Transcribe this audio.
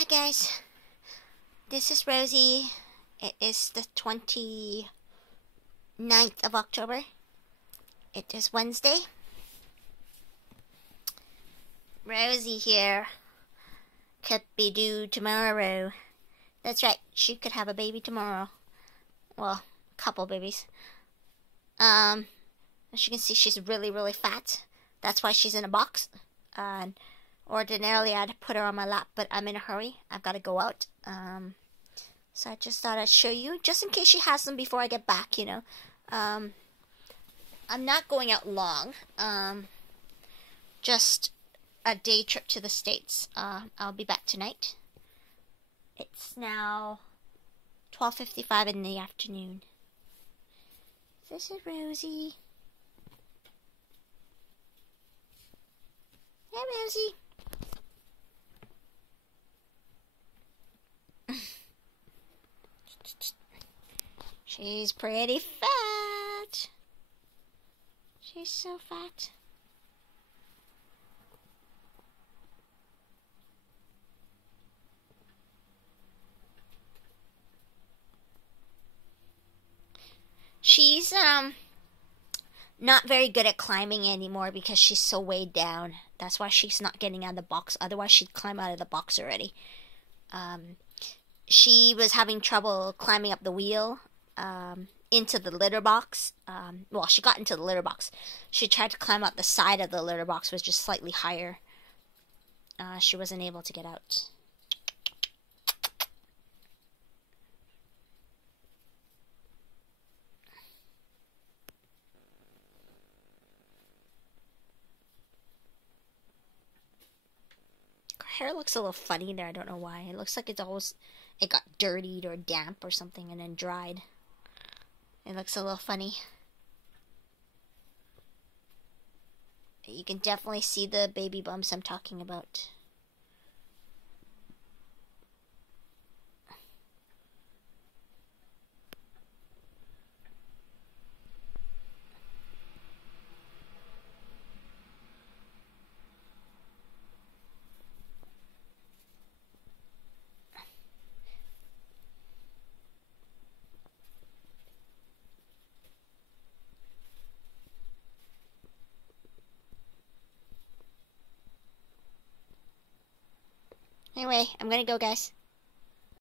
Hi guys, this is Rosie. It is the 29th of October. It is Wednesday. Rosie here could be due tomorrow. That's right, she could have a baby tomorrow. Well, a couple babies. As you can see, she's really fat. That's why she's in a box. Ordinarily, I'd put her on my lap, but I'm in a hurry. I've got to go out. So I just thought I'd show you, just in case she has them before I get back, you know. I'm not going out long. Just a day trip to the States. I'll be back tonight. It's now 12:55 in the afternoon. This is Rosie. Hey, Rosie. She's pretty fat. She's so fat. She's not very good at climbing anymore because she's so weighed down. That's why she's not getting out of the box. Otherwise, she'd climb out of the box already. She was having trouble climbing up the wheel into the litter box. Well, she got into the litter box. She tried to climb out the side of the litter box, was just slightly higher. She wasn't able to get out. Her hair looks a little funny there. I don't know why. It looks like it got dirtied or damp or something and then dried. It looks a little funny. You can definitely see the baby bumps I'm talking about. Anyway, I'm gonna go, guys.